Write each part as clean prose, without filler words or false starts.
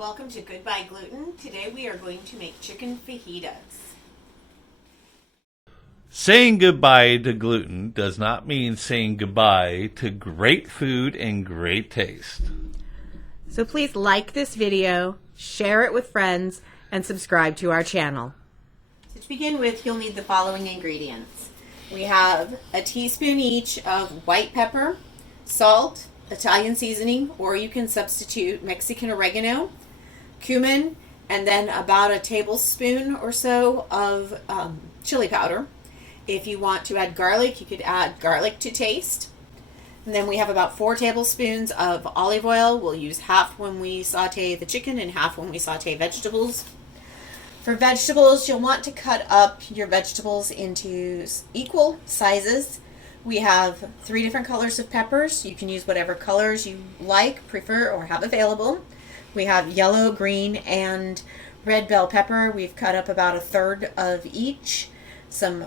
Welcome to Goodbye Gluten. Today we are going to make chicken fajitas. Saying goodbye to gluten does not mean saying goodbye to great food and great taste. So please like this video, share it with friends, and subscribe to our channel. So to begin with, you'll need the following ingredients. We have a teaspoon each of white pepper, salt, Italian seasoning, or you can substitute Mexican oregano, cummin, and then about a tablespoon or so of chili powder. If you want to add garlic, you could add garlic to taste. And then we have about 4 tablespoons of olive oil. We'll use half when we saute the chicken and half when we saute vegetables. For vegetables, you'll want to cut up your vegetables into equal sizes. We have 3 different colors of peppers. You can use whatever colors you like, prefer, or have available. We have yellow, green, and red bell pepper. We've cut up about 1/3 of each. Some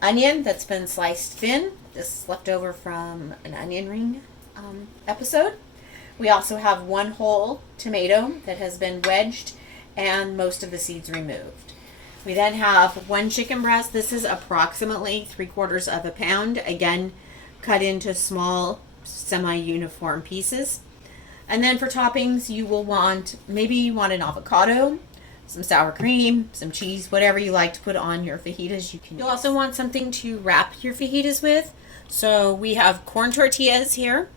onion that's been sliced thin. This is left over from an onion ring episode. We also have 1 whole tomato that has been wedged and most of the seeds removed. We then have 1 chicken breast. This is approximately 3/4 of a pound. Again, cut into small, semi-uniform pieces. And then for toppings, you will want, maybe you want an avocado, some sour cream, some cheese, whatever you like to put on your fajitas, you can. You'll also want something to wrap your fajitas with. So we have corn tortillas here.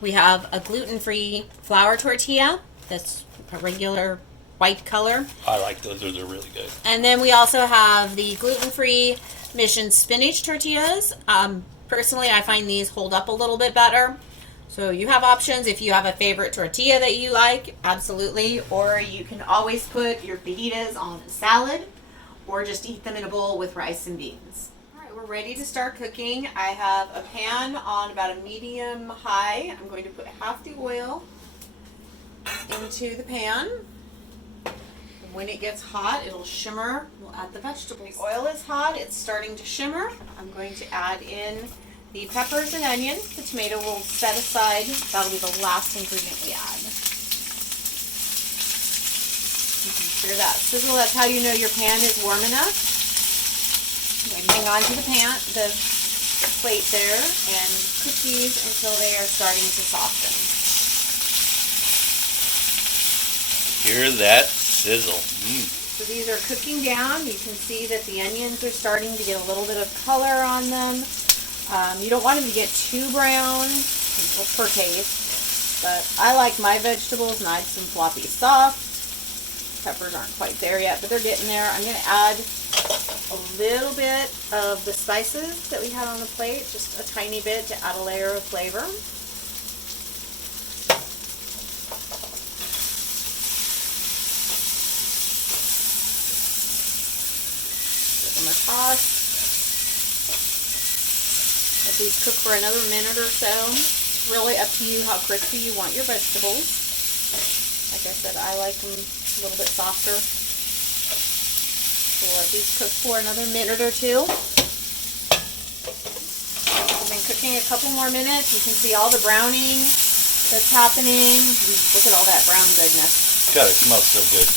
We have a gluten-free flour tortilla that's a regular white color. I like those. Those are really good. And then we also have the gluten-free mission spinach tortillas. Personally, I find these hold up a little bit better. So you have options. If you have a favorite tortilla that you like, absolutely. Or you can always put your fajitas on a salad or just eat them in a bowl with rice and beans. All right, we're ready to start cooking. I have a pan on about a medium high. I'm going to put half the oil into the pan. When it gets hot, it'll shimmer. We'll add the vegetables. The oil is hot. It's starting to shimmer. I'm going to add in the peppers and onion. The tomato will set aside. That'll be the last ingredient we add. You can hear that sizzle. That's how you know your pan is warm enough. I'm going to hang on to the plate there and cook these until they are starting to soften. Hear that sizzle. So these are cooking down. You can see that the onions are starting to get a little bit of color on them. You don't want them to get too brown for taste, but I like my vegetables nice and floppy soft. Peppers aren't quite there yet, but they're getting there. I'm going to add a little bit of the spices that we had on the plate, just a tiny bit to add a layer of flavor. Give them a toss. Let these cook for another minute or so. It's really up to you how crispy you want your vegetables. Like I said, I like them a little bit softer. So we'll let these cook for another minute or two. I've been cooking a couple more minutes. You can see all the browning that's happening. Look at all that brown goodness. God, it smells so good.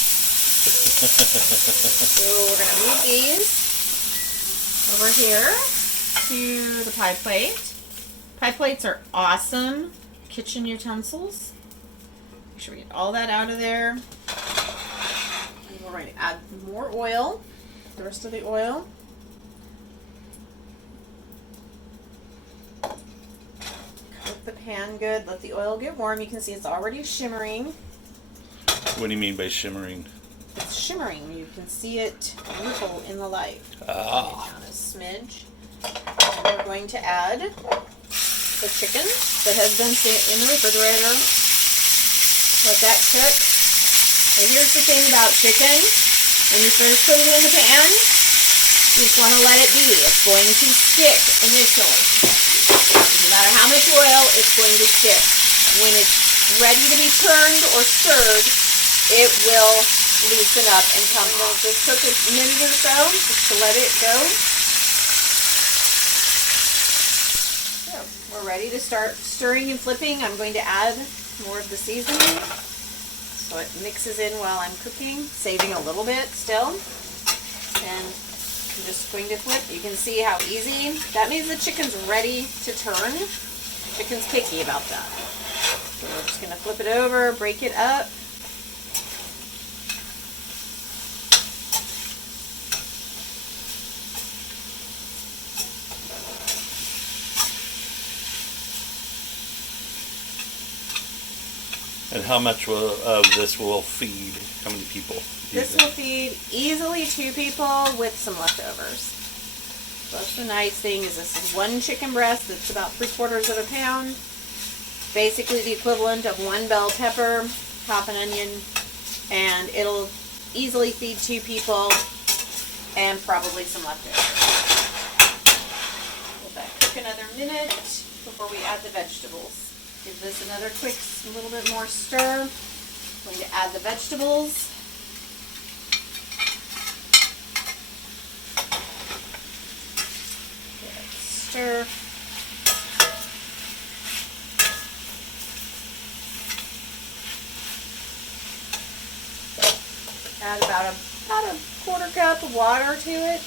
So we're going to move these over here to the pie plate. Pie plates are awesome kitchen utensils. Make sure we get all that out of there. And we're going to add more oil, the rest of the oil. Cook the pan good. Let the oil get warm. You can see it's already shimmering. What do you mean by shimmering? It's shimmering. You can see it beautiful in the light. Ah. Down a smidge. And we're going to add the chicken that has been in the refrigerator. Let that cook. And here's the thing about chicken. When you first put it in the pan, you just want to let it be. It's going to stick initially. No matter how much oil, it's going to stick. When it's ready to be turned or stirred, it will loosen up and come off. Just cook a minute or so just to let it go. We're ready to start stirring and flipping. I'm going to add more of the seasoning. So it mixes in while I'm cooking, saving a little bit still. And I'm just going to flip. You can see how easy. That means the chicken's ready to turn. Chicken's picky about that. So we're just going to flip it over, break it up. And how much of this will feed? How many people? This will feed easily 2 people with some leftovers. So that's the nice thing is this is 1 chicken breast that's about 3/4 of a pound. Basically the equivalent of 1 bell pepper, half an onion, and it'll easily feed 2 people and probably some leftovers. Let that cook another minute before we add the vegetables. Give this another quick, a little bit more stir. I'm going to add the vegetables. Stir. Add about a 1/4 cup of water to it.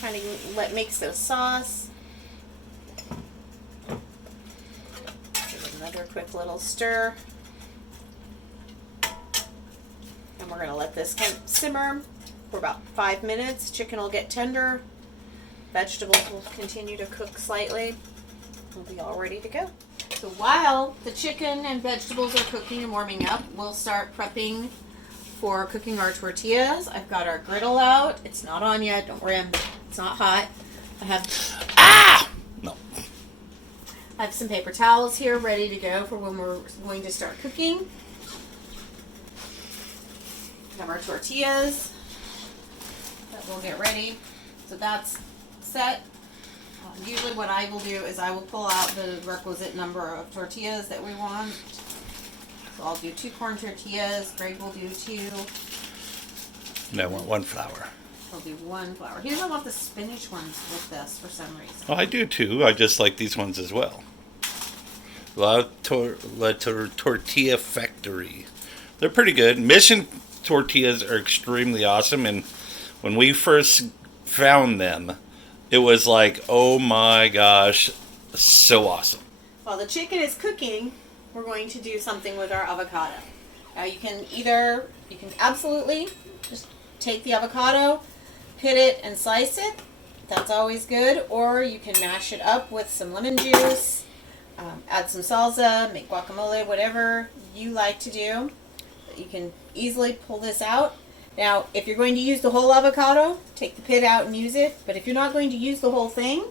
Kind of mix the sauce. Another quick little stir. And we're going to let this simmer for about 5 minutes. Chicken will get tender. Vegetables will continue to cook slightly. We'll be all ready to go. So while the chicken and vegetables are cooking and warming up, we'll start prepping for cooking our tortillas. I've got our griddle out. It's not on yet. Don't worry, it's not hot. I have I have some paper towels here ready to go for when we're going to start cooking. We have our tortillas that we'll get ready. So that's set. Usually what I will do is I will pull out the requisite number of tortillas that we want. So I'll do 2 corn tortillas. Greg will do 2. And I want 1 flour. I'll do 1 flour. He doesn't want the spinach ones with this for some reason. Well, I do too. I just like these ones as well. La Tortilla Factory. They're pretty good. Mission tortillas are extremely awesome, and when we first found them, it was like, oh my gosh, so awesome. While the chicken is cooking, we're going to do something with our avocado. Now you can absolutely just take the avocado, pit it and slice it. That's always good. Or you can mash it up with some lemon juice, add some salsa, make guacamole, whatever you like to do. You can easily pull this out. Now, if you're going to use the whole avocado, take the pit out and use it. But if you're not going to use the whole thing,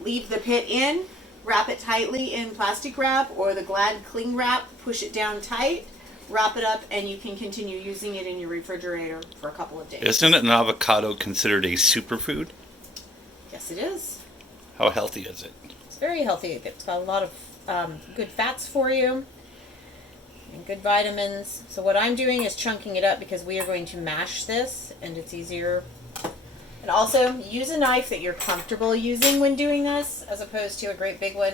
leave the pit in, wrap it tightly in plastic wrap or the Glad cling wrap, push it down tight, wrap it up, and you can continue using it in your refrigerator for a couple of days. Isn't an avocado considered a superfood? Yes, it is. How healthy is it? It's very healthy. It's got a lot of good fats for you and good vitamins. So what I'm doing is chunking it up because we are going to mash this and it's easier. And also use a knife that you're comfortable using when doing this as opposed to a great big one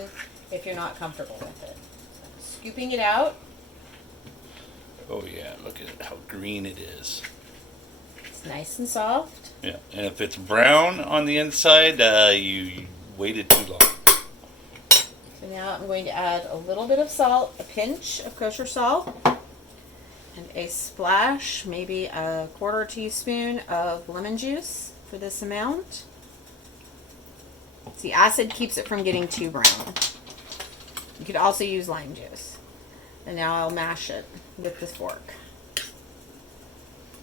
if you're not comfortable with it. So scooping it out. Oh yeah, look at how green it is. It's nice and soft. Yeah, and if it's brown on the inside, you waited too long. So now I'm going to add a little bit of salt, a pinch of kosher salt, and a splash, maybe a 1/4 teaspoon of lemon juice for this amount. See, acid keeps it from getting too brown. You could also use lime juice. And now I'll mash it with the fork.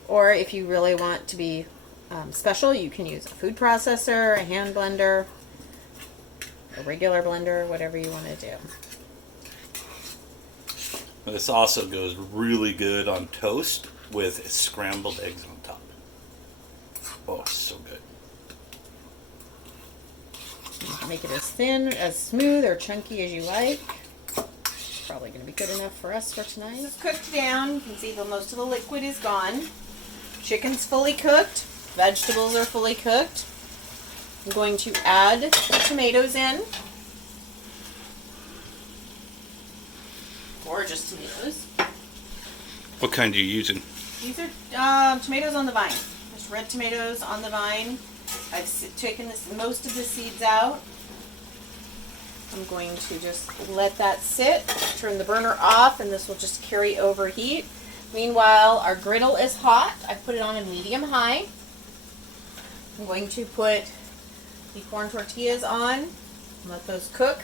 Or if you really want to be special, you can use a food processor, a hand blender, a regular blender, whatever you want to do. This also goes really good on toast with scrambled eggs on top. Oh, so good. You can make it as thin, as smooth, or chunky as you like. Probably going to be good enough for us for tonight. It's cooked down. You can see that most of the liquid is gone. Chicken's fully cooked. Vegetables are fully cooked. I'm going to add the tomatoes in. Or just tomatoes. What kind are you using? These are tomatoes on the vine. Just red tomatoes on the vine. I've taken most of the seeds out. I'm going to just let that sit, turn the burner off, and this will just carry over heat. Meanwhile, our griddle is hot. I put it on a medium-high. I'm going to put the corn tortillas on and let those cook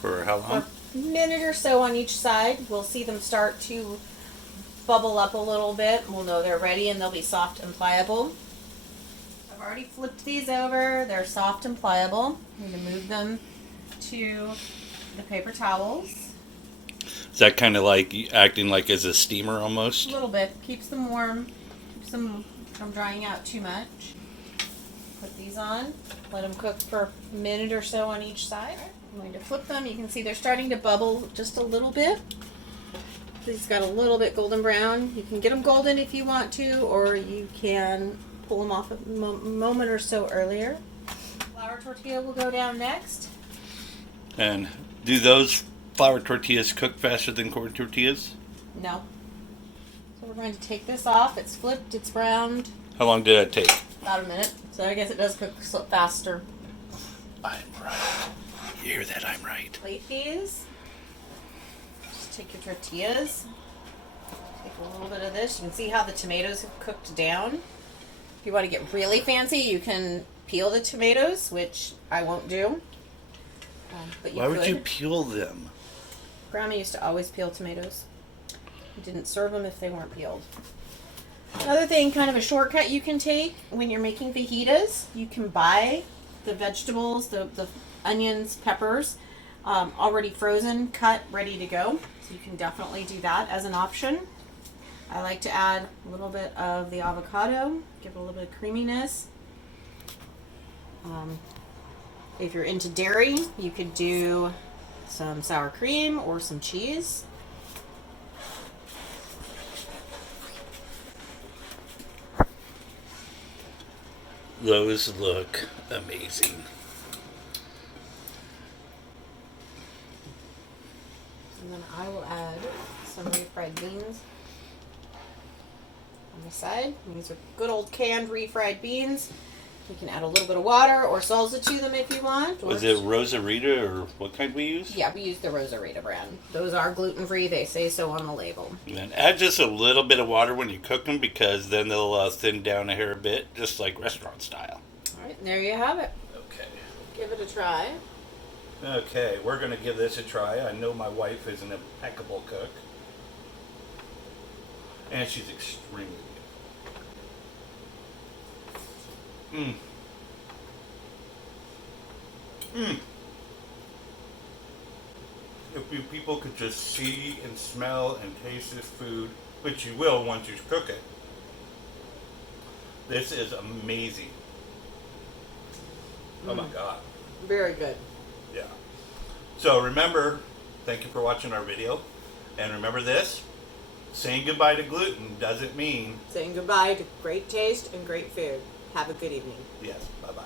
For how long? for a minute or so on each side. We'll see them start to bubble up a little bit. We'll know they're ready and they'll be soft and pliable. I've already flipped these over. They're soft and pliable. I'm going to move them to the paper towels. Is that kind of like acting like as a steamer A almost? little bit. Keeps them warm. Keeps them from drying out too much. Put these on. Let them cook for a minute or so on each side. I'm going to flip them. You can see they're starting to bubble just a little bit. These got a little bit golden brown. You can get them golden if you want to, or you can pull them off a moment or so earlier. Flour tortilla will go down next. And do those flour tortillas cook faster than corn tortillas? No. So we're going to take this off. It's flipped. It's browned. How long did that take? About a minute. So I guess it does cook faster. I'm right. You hear that? I'm right. Plate these. Just take your tortillas. Take a little bit of this. You can see how the tomatoes have cooked down. If you want to get really fancy, you can peel the tomatoes, which I won't do. But you Why would could. you peel them? Grandma used to always peel tomatoes. You didn't serve them if they weren't peeled. Another thing, kind of a shortcut you can take when you're making fajitas, you can buy the vegetables, the onions, peppers, already frozen, cut, ready to go. So you can definitely do that as an option. I like to add a little bit of the avocado, give it a little bit of creaminess. If you're into dairy, you could do some sour cream or some cheese. Those look amazing. And then I will add some refried beans on the side. These are good old canned refried beans. You can add a little bit of water or salsa to them if you want. Was it Rosarita or what kind we use? Yeah, we use the Rosarita brand. Those are gluten-free. They say so on the label. And add just a little bit of water when you cook them because then they'll thin down a hair bit, just like restaurant style. All right, and there you have it. Okay. Give it a try. Okay, we're going to give this a try. I know my wife is an impeccable cook. And she's extremely good. If you people could just see and smell and taste this food, which you will once you cook it, this is amazing. Oh my God. Very good. Yeah. So remember, thank you for watching our video. And remember this, saying goodbye to gluten doesn't mean, Saying goodbye to great taste and great food. Have a good evening. yes, bye-bye.